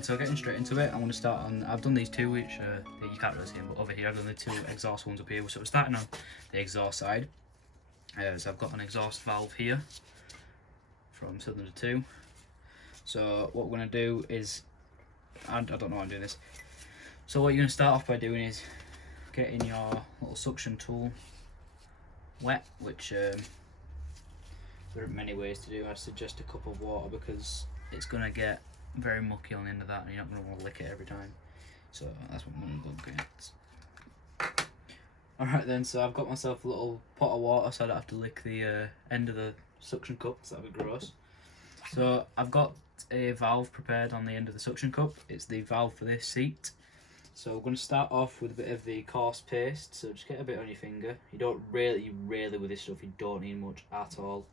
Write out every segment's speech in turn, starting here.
then, so getting straight into it, I'm going to start on, I've done these two, which you can't really see them, but over here I've done the two exhaust ones up here. So we're starting on the exhaust side. So I've got an exhaust valve here from cylinder 2. So what we're going to do is, I don't know why I'm doing this. So what you're going to start off by doing is getting your little suction tool wet, which there are many ways to do. I suggest a cup of water because it's going to get very mucky on the end of that and you're not going to want to lick it every time. So that's what I'm going to get. Alright then, so I've got myself a little pot of water so I don't have to lick the end of the suction cup, so that'd be gross. So I've got a valve prepared on the end of the suction cup. It's the valve for this seat. So we're going to start off with a bit of the coarse paste, so just get a bit on your finger. You don't really with this stuff, you don't need much at all.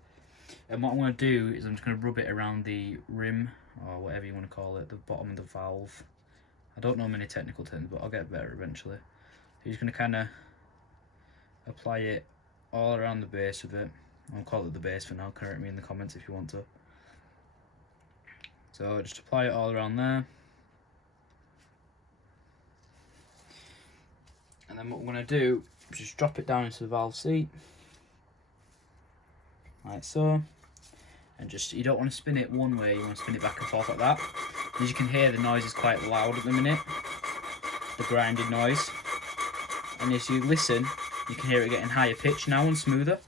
And what I'm going to do is I'm just going to rub it around the rim, or whatever you want to call it, the bottom of the valve. I don't know many technical terms, but I'll get better eventually. So you're just going to kind of apply it all around the base of it. I'll call it the base for now, correct me in the comments if you want to. So just apply it all around there. And then what we're going to do is just drop it down into the valve seat, like so. And just, you don't want to spin it one way, you want to spin it back and forth like that. As you can hear, the noise is quite loud at the minute, the grinding noise. And as you listen, you can hear it getting higher pitch now and smoother.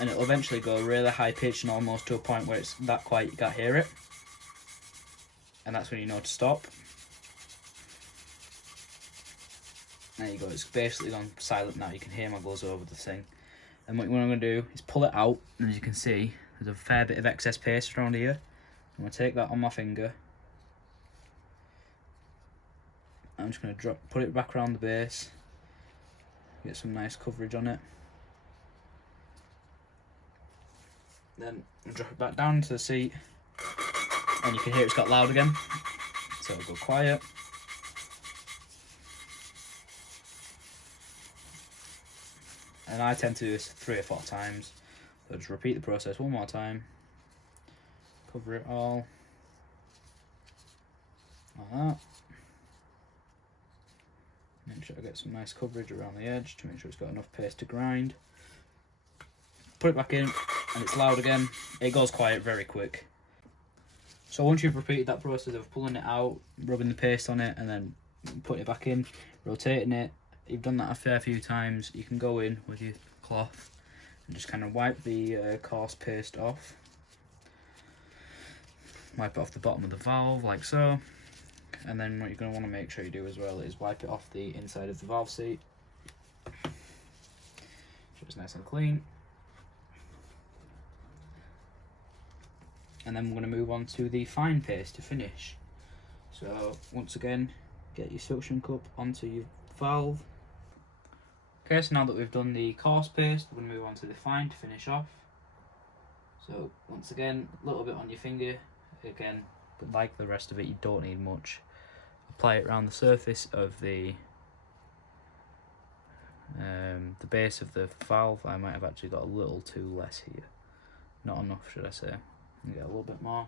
And it'll eventually go really high pitch and almost to a point where it's that quiet you can't hear it. And that's when you know to stop. There you go, it's basically gone silent now, you can hear my buzz over the thing. And what I'm going to do is pull it out, and as you can see, there's a fair bit of excess paste around here. I'm going to take that on my finger. I'm just going to put it back around the base, get some nice coverage on it. Then I'll drop it back down into the seat, and you can hear it's got loud again, so it'll go quiet. And I tend to do this 3 or 4 times, so just repeat the process one more time, cover it all, like that. Make sure I get some nice coverage around the edge to make sure it's got enough paste to grind. Put it back in, and it's loud again. It goes quiet very quick. So once you've repeated that process of pulling it out, rubbing the paste on it, and then putting it back in, rotating it, you've done that a fair few times, you can go in with your cloth and just kind of wipe the coarse paste off. Wipe it off the bottom of the valve like so. And then what you're going to want to make sure you do as well is wipe it off the inside of the valve seat. So it's nice and clean. And then we're going to move on to the fine paste to finish. So once again, get your suction cup onto your valve. Okay, so now that we've done the coarse paste, we're going to move on to the fine to finish off. So once again, a little bit on your finger. Again, but like the rest of it, you don't need much. Apply it around the surface of the base of the valve. I might have actually got a little too less here. Not enough, should I say. Get a little bit more.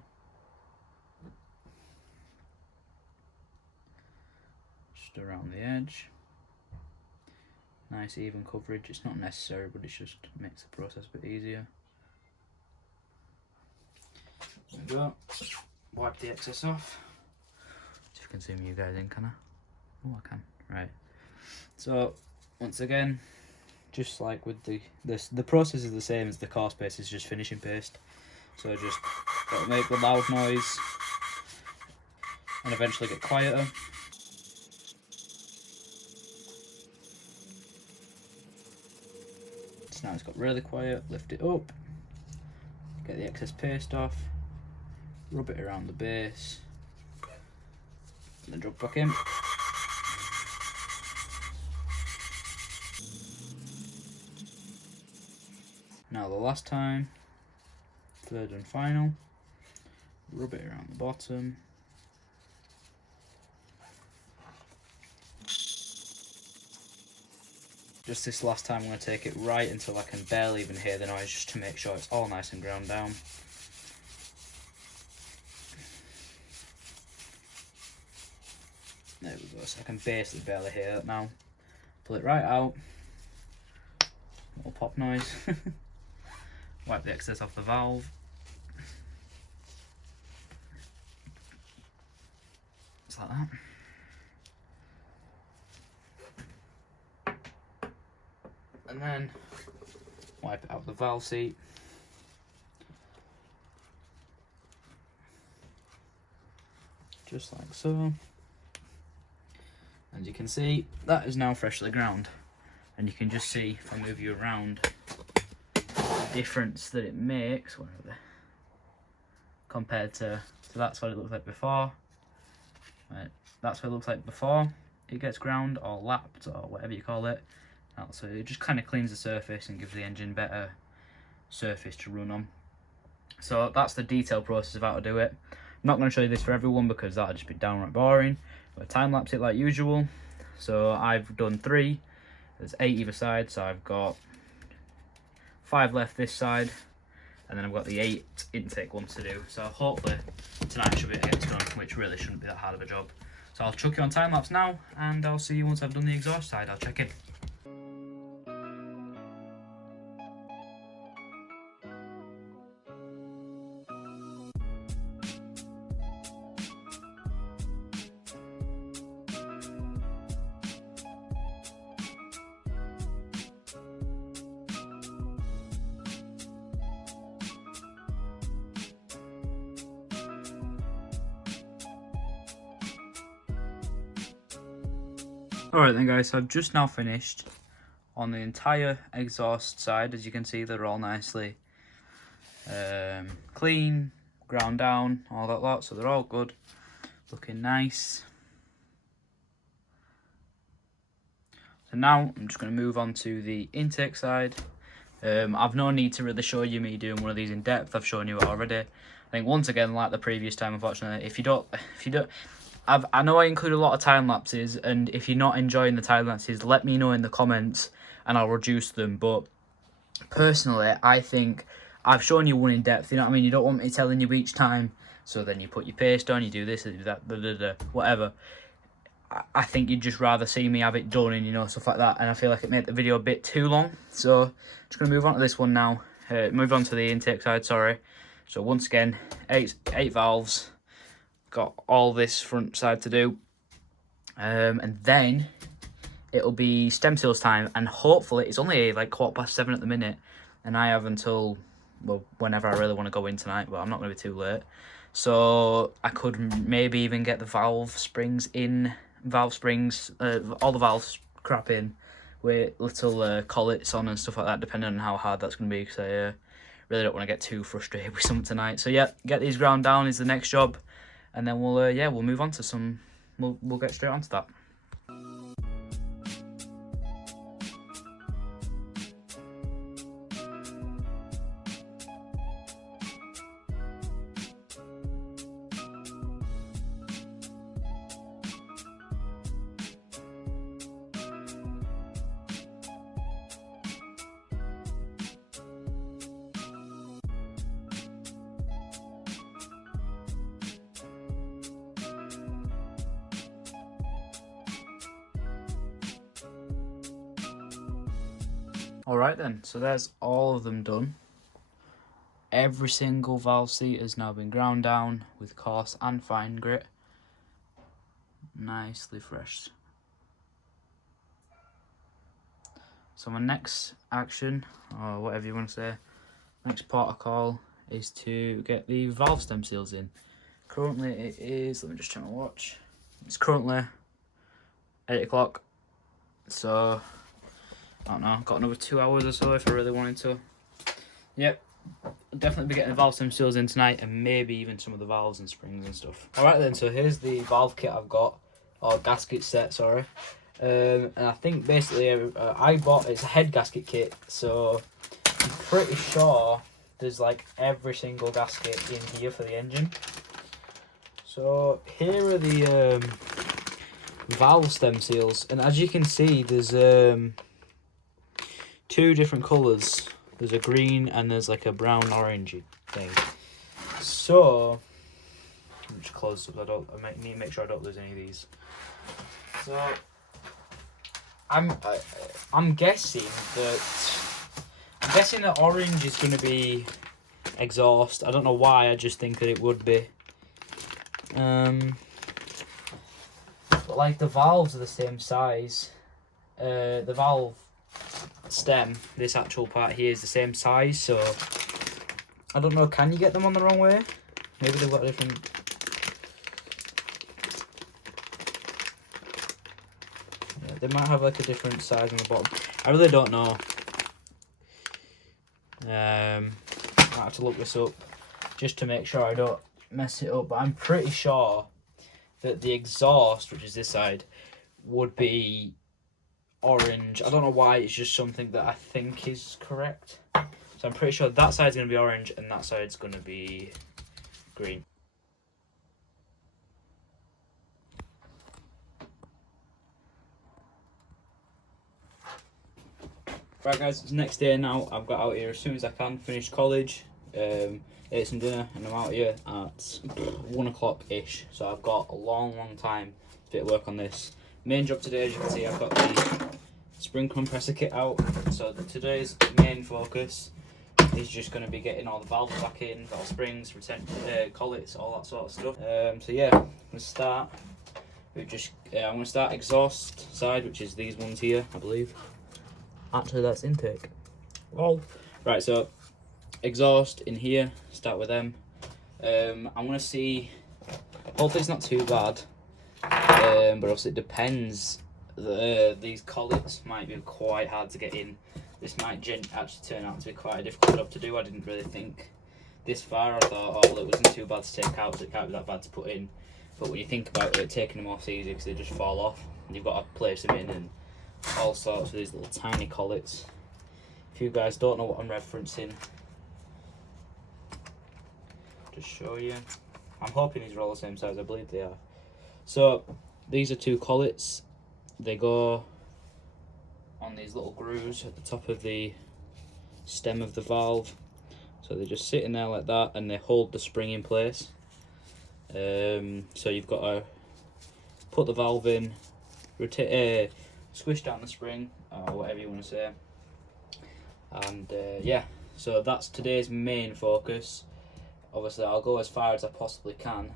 Just around the edge. Nice even coverage. It's not necessary, but it just makes the process a bit easier. There we go. Wipe the excess off. See if you can zoom you guys in, can I? Oh, I can. Right. So once again, just like with the process is the same as the coarse paste, it's just finishing paste. So just gotta make the loud noise and eventually get quieter. So now it's got really quiet, lift it up, get the excess paste off, rub it around the base, and then drop back in. Now the last time, third and final, rub it around the bottom. Just this last time I'm going to take it right until I can barely even hear the noise, just to make sure it's all nice and ground down. close. I can basically barely hear it now. Pull it right out. Little pop noise. Wipe the excess off the valve. Just like that. And then wipe it out the valve seat. Just like so. As you can see, that is now freshly ground. And you can just see, if I move you around, the difference that it makes compared to that's what it looked like before. Right, that's what it looks like before it gets ground or lapped or whatever you call it. So it just kind of cleans the surface and gives the engine better surface to run on. So that's the detailed process of how to do it. I'm not going to show you this for everyone because that would just be downright boring. But time lapse it like usual. So I've done 3. There's 8 either side, so I've got 5 left this side, and then I've got the 8 intake ones to do. So hopefully tonight I should be able to get this done, which really shouldn't be that hard of a job. So I'll chuck you on time lapse now, and I'll see you once I've done the exhaust side. I'll check in. Alright then guys, so I've just now finished on the entire exhaust side. As you can see, they're all nicely clean, ground down, all that lot, so they're all good, looking nice. So now I'm just going to move on to the intake side. I've no need to really show you me doing one of these in depth. I've shown you it already. I think once again, like the previous time, unfortunately, if you don't I know I include a lot of time lapses, and if you're not enjoying the time lapses, let me know in the comments and I'll reduce them. But personally, I think I've shown you one in depth, you know what I mean? You don't want me telling you each time, so then you put your paste on, you do this, you do that, whatever. I think you'd just rather see me have it done and, you know, stuff like that, and I feel like it made the video a bit too long. So just going to move on to this one now, move on to the intake side, sorry. So once again, eight valves. Got all this front side to do, and then it'll be stem seals time, and hopefully it's only like 7:15 at the minute, and I have until, well, whenever I really want to go in tonight, but I'm not going to be too late. So I could maybe even get the valve springs, all the valves crap in with little collets on and stuff like that, depending on how hard that's going to be, because I really don't want to get too frustrated with something tonight. So yeah, get these ground down is the next job. And then we'll move on to some. We'll get straight onto that. Alright then, so there's all of them done. Every single valve seat has now been ground down with coarse and fine grit. Nicely fresh. So my next action, or whatever you want to say, next protocol is to get the valve stem seals in. Currently it is, let me just check my watch. It's currently 8 o'clock, so I don't know, got another 2 hours or so if I really wanted to. Yep, I'll definitely be getting the valve stem seals in tonight, and maybe even some of the valves and springs and stuff. Alright then, so here's the valve kit I've got, or gasket set, sorry. And I think basically it's a head gasket kit, so I'm pretty sure there's like every single gasket in here for the engine. So here are the valve stem seals, and as you can see, there's 2 different colours. There's a green and there's like a brown orangey thing. So let me just close up. I need to make sure I don't lose any of these. So I'm guessing that orange is going to be exhaust. I don't know why. I just think that it would be. But like the valves are the same size. The valve stem, this actual part here, is the same size. So I don't know. Can you get them on the wrong way? Maybe they've got a different. Yeah, they might have like a different size on the bottom. I really don't know. I have to look this up just to make sure I don't mess it up. But I'm pretty sure that the exhaust, which is this side, would be orange. I don't know why. It's just something that I think is correct. So I'm pretty sure that side's going to be orange and that side's going to be green. Right guys, it's the next day now. I've got out here as soon as I can, finished college, ate some dinner, and I'm out here at 1 o'clock ish. So I've got a long time to bit of work on this. Main job today, as you can see, I've got the spring compressor kit out. So today's main focus is just going to be getting all the valves back in, all springs, collets, all that sort of stuff. So yeah, I'm going to start. I'm going to start exhaust side, which is these ones here, I believe. Actually, that's intake. Oh, right. So exhaust in here. Start with them. I'm gonna see. Hopefully, it's not too bad. But also it depends. These collets might be quite hard to get in. This might actually turn out to be quite a difficult job to do. I didn't really think this far. I thought, oh, well, it wasn't too bad to take out, so it can't be that bad to put in. But when you think about it, taking them off's easy because they just fall off. You've got to place them in and all sorts of these little tiny collets. If you guys don't know what I'm referencing, just show you. I'm hoping these are all the same size. I believe they are. So these are 2 collets. They go on these little grooves at the top of the stem of the valve. So they just sit in there like that, and they hold the spring in place. So you've got to put the valve in, squish down the spring, or whatever you want to say. And yeah, so that's today's main focus. Obviously, I'll go as far as I possibly can.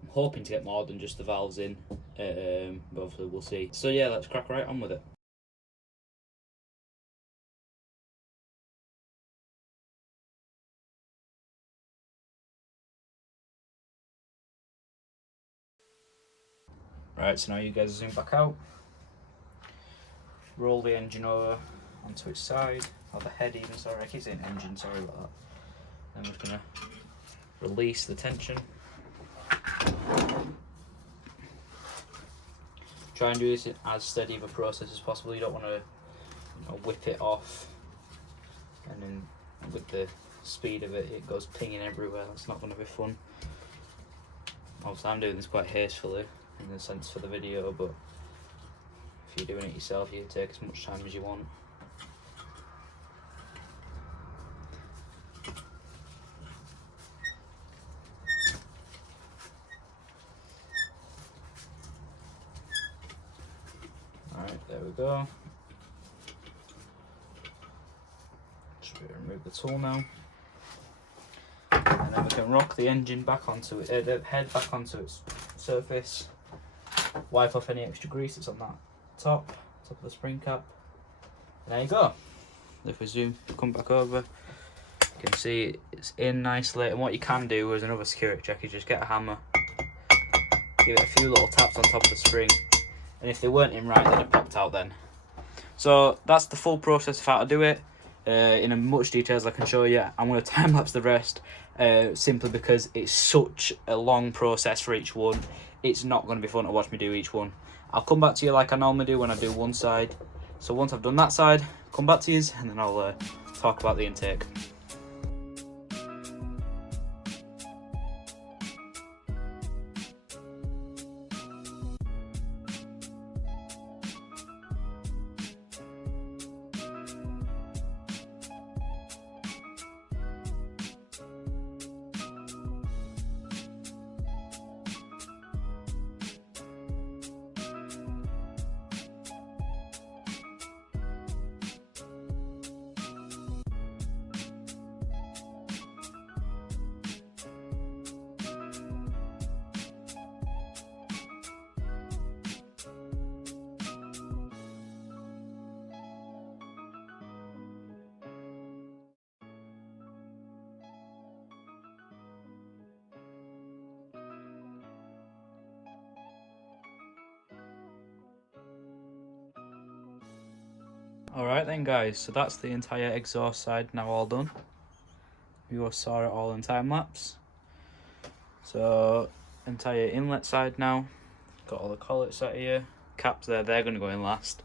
I'm hoping to get more than just the valves in, but obviously we'll see. So yeah, let's crack right on with it. Right, so now you guys zoom back out. Roll the engine over onto its side, or the head even, sorry, I keep saying engine, sorry about that. I'm just going to release the tension. Try and do this in as steady of a process as possible. You don't want to whip it off, and then with the speed of it, it goes pinging everywhere. That's not going to be fun. Obviously, I'm doing this quite hastily in the sense for the video, but if you're doing it yourself, you can take as much time as you want. Alright, there we go. Just remove the tool now. And then we can rock the engine back onto it, the head back onto its surface. Wipe off any extra grease that's on that top of the spring cap. And there you go. If we come back over, you can see it's in nicely. And what you can do as another security check is just get a hammer, give it a few little taps on top of the spring, and if they weren't in right, then it popped out then. So that's the full process of how to do it. In as much detail as I can show you. I'm going to time lapse the rest, simply because it's such a long process for each one. It's not going to be fun to watch me do each one. I'll come back to you like I normally do when I do one side. So once I've done that side, come back to you and then I'll talk about the intake. Alright then guys, so that's the entire exhaust side now all done. You all saw it all in time lapse. So entire inlet side now, got all the collets out here, caps there, they're going to go in last.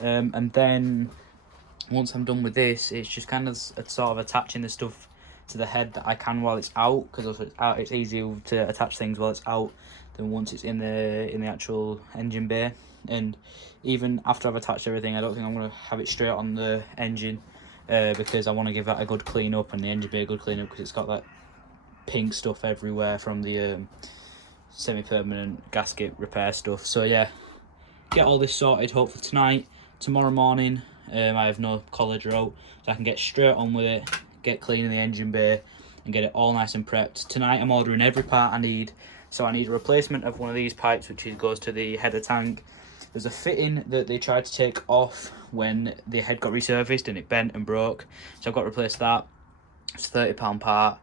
And then once I'm done with this, it's just kind of sort of attaching the stuff to the head that I can while it's out, because it's easier to attach things while it's out than once it's in the actual engine bay. And even after I've attached everything, I don't think I'm going to have it straight on the engine, because I want to give that a good clean up, and the engine bay a good clean up, because it's got that pink stuff everywhere from the semi-permanent gasket repair stuff. So yeah, get all this sorted hopefully tonight. Tomorrow morning I have no college out, so I can get straight on with it, get cleaning the engine bay and get it all nice and prepped. Tonight I'm ordering every part I need. So I need a replacement of one of these pipes, which goes to the header tank. There's a fitting that they tried to take off when the head got resurfaced and it bent and broke, so I've got to replace that. It's a £30 part.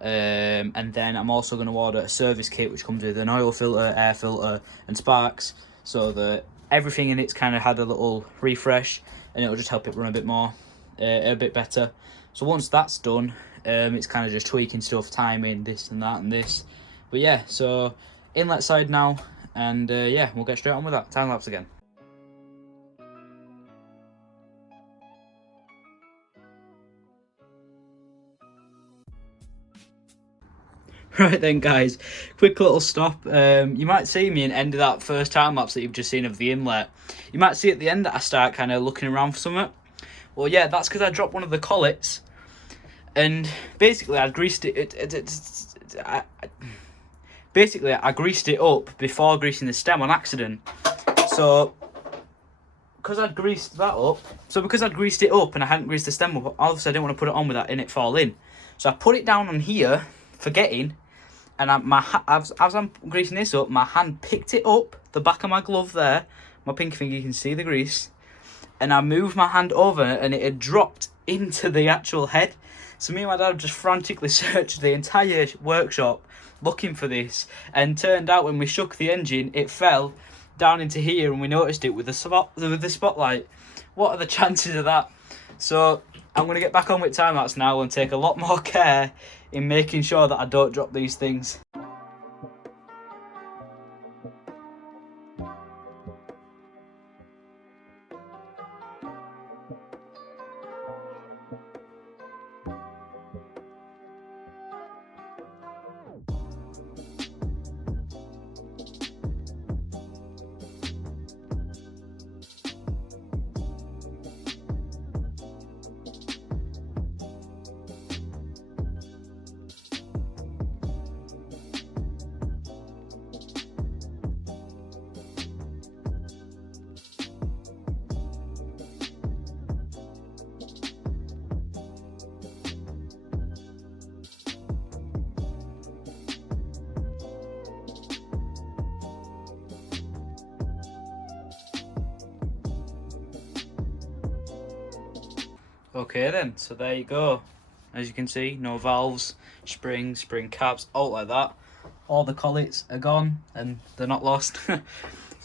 And then I'm also going to order a service kit which comes with an oil filter, air filter and sparks, so that everything in it's kind of had a little refresh, and it'll just help it run a bit more, a bit better. So once that's done, it's kind of just tweaking stuff, timing, this and that and this. But yeah, so inlet side now, and yeah, we'll get straight on with that. Time lapse again. Right then guys, quick little stop. You might see me in end of that first time lapse that you've just seen of the inlet. You might see at the end that I start kind of looking around for something. Well yeah, that's because I dropped one of the collets, and basically I greased it. Basically I greased it up before greasing the stem on accident. So because I'd greased it up and I hadn't greased the stem up, obviously I didn't want to put it on without it fall in. So I put it down on here, forgetting, and as I'm greasing this up, my hand picked it up, the back of my glove there, my pinky finger, you can see the grease, and I moved my hand over and it had dropped into the actual head. So me and my dad just frantically searched the entire workshop looking for this, and turned out when we shook the engine, it fell down into here, and we noticed it with the spotlight. What are the chances of that? So I'm going to get back on with time lapse now and take a lot more care in making sure that I don't drop these things. Okay then, so there you go. As you can see, no valves, spring caps, all like that. All the collets are gone and they're not lost. So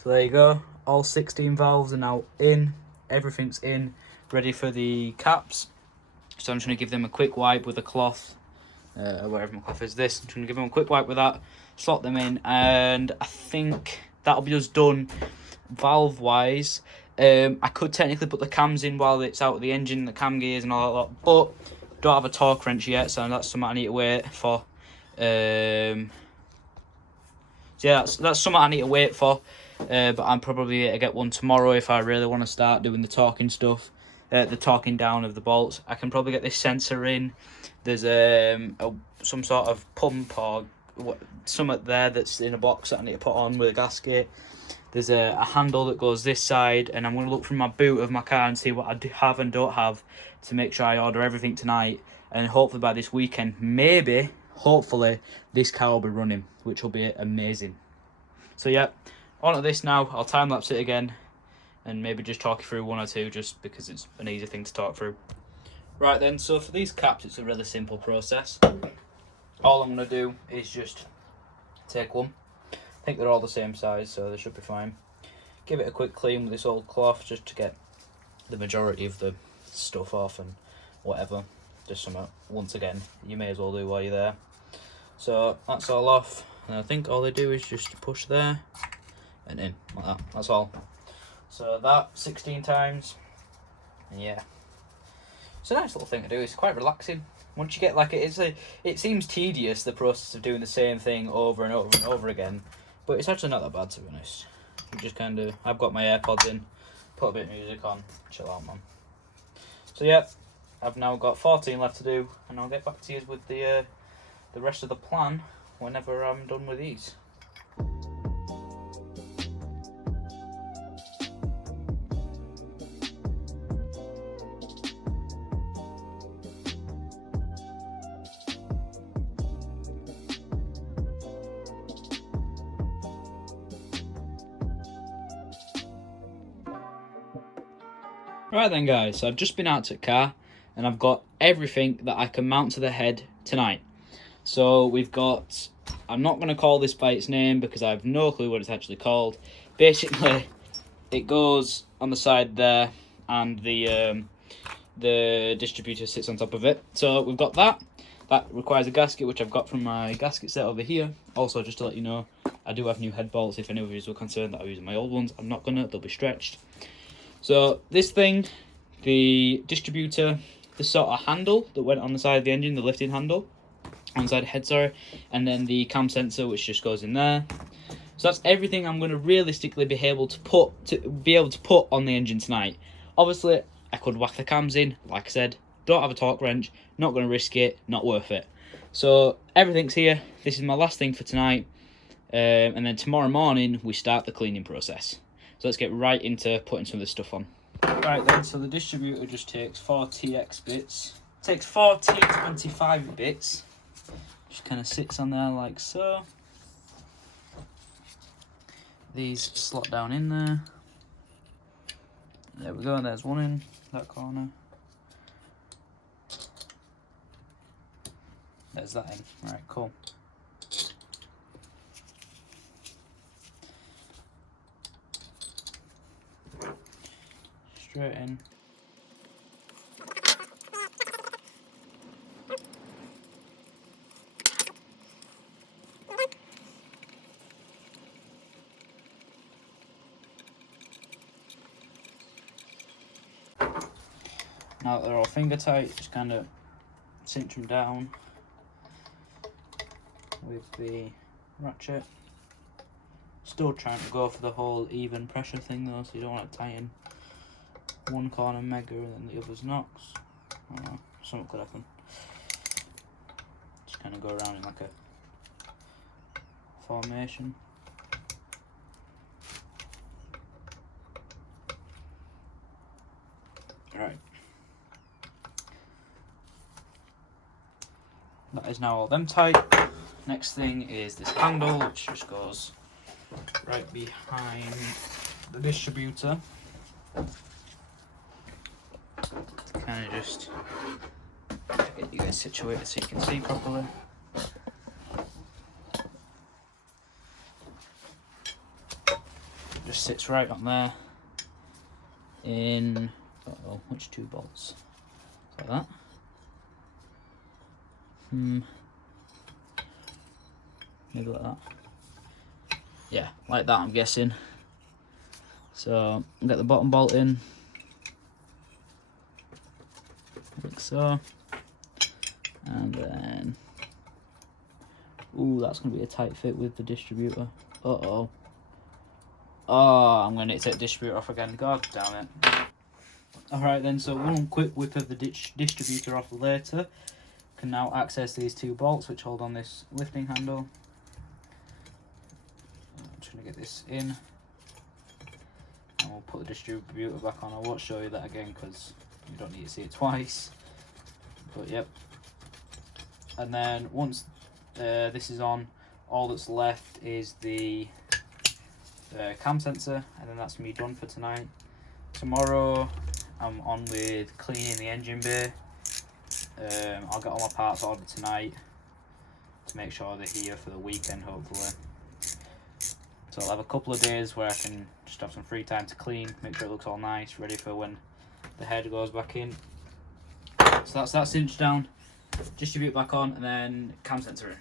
there you go. All 16 valves are now in. Everything's in, ready for the caps. So I'm just going to give them a quick wipe with a cloth, wherever my cloth is. I'm just going to give them a quick wipe with that, slot them in, and I think that'll be us done valve wise. I could technically put the cams in while it's out of the engine, the cam gears and all that, but don't have a torque wrench yet, so that's something I need to wait for. So yeah, that's something I need to wait for, but I'm probably going to get one tomorrow if I really want to start doing the torquing stuff, the torquing down of the bolts. I can probably get this sensor in. There's some sort of pump or something there that's in a box that I need to put on with a gasket. There's a handle that goes this side, and I'm going to look through my boot of my car and see what I do have and don't have to make sure I order everything tonight, and hopefully by this weekend, hopefully this car will be running, which will be amazing. So yeah, on to this now. I'll time lapse it again and maybe just talk you through one or two, just because it's an easy thing to talk through. Right then, so for these caps it's a really simple process. All I'm going to do is just take one. I think they're all the same size, so they should be fine. Give it a quick clean with this old cloth just to get the majority of the stuff off and whatever. Just some, once again, you may as well do while you're there. So that's all off, and I think all they do is just push there and in, like that. That's all. So that 16 times, and yeah, it's a nice little thing to do. It's quite relaxing. Once you get like it seems tedious, the process of doing the same thing over and over and over again, but it's actually not that bad, to be honest. You just kind of, I've got my AirPods in, put a bit of music on, chill out, man. So yeah, I've now got 14 left to do, and I'll get back to you with the rest of the plan whenever I'm done with these. Right then guys, so I've just been out to the car and I've got everything that I can mount to the head tonight. So we've got, I'm not going to call this by its name because I have no clue what it's actually called. Basically, it goes on the side there and the distributor sits on top of it. So we've got that. That requires a gasket, which I've got from my gasket set over here. Also, just to let you know, I do have new head bolts. If any of you were concerned that I was using my old ones, I'm not going to, they'll be stretched. So this thing, the distributor, the sort of handle that went on the side of the engine, the lifting handle, on the side of the head, sorry, and then the cam sensor which just goes in there. So that's everything I'm going to realistically be able to put on the engine tonight. Obviously, I could whack the cams in, like I said, don't have a torque wrench, not going to risk it, not worth it. So everything's here. This is my last thing for tonight, and then tomorrow morning we start the cleaning process. So let's get right into putting some of this stuff on. Right then, so the distributor just takes 4 TX bits. Takes 4 T25 bits. Just kind of sits on there like so. These slot down in there. There we go, there's one in that corner. There's that in. Right, cool. Straight in. Now that they're all finger tight, just kind of cinch them down with the ratchet. Still trying to go for the whole even pressure thing though, so you don't want to tighten one corner mega and then the other's knocks. I don't know, something could happen. Just kind of go around in like a formation. Right. That is now all them tight. Next thing is this handle, which just goes right behind the distributor. Kind of just get you guys situated so you can see properly. Just sits right on there in, uh-oh, which 2 bolts? Like that. Maybe like that. Yeah, like that I'm guessing. So get the bottom bolt in. Like so. And then, ooh, that's going to be a tight fit with the distributor. Uh-oh. Oh, I'm going to need to take the distributor off again. God damn it. Alright then, so one quick whip of the distributor off later. Can now access these 2 bolts which hold on this lifting handle. I'm just going to get this in. And we'll put the distributor back on. I won't show you that again because you don't need to see it twice. But yep. And then once this is on, all that's left is the cam sensor, and then that's me done for tonight. Tomorrow I'm on with cleaning the engine bay. I'll get all my parts ordered tonight to make sure they're here for the weekend hopefully. So I'll have a couple of days where I can just have some free time to clean, make sure it looks all nice, ready for when the head goes back in. So that's that cinch down. Distribute back on, and then cam sensor in.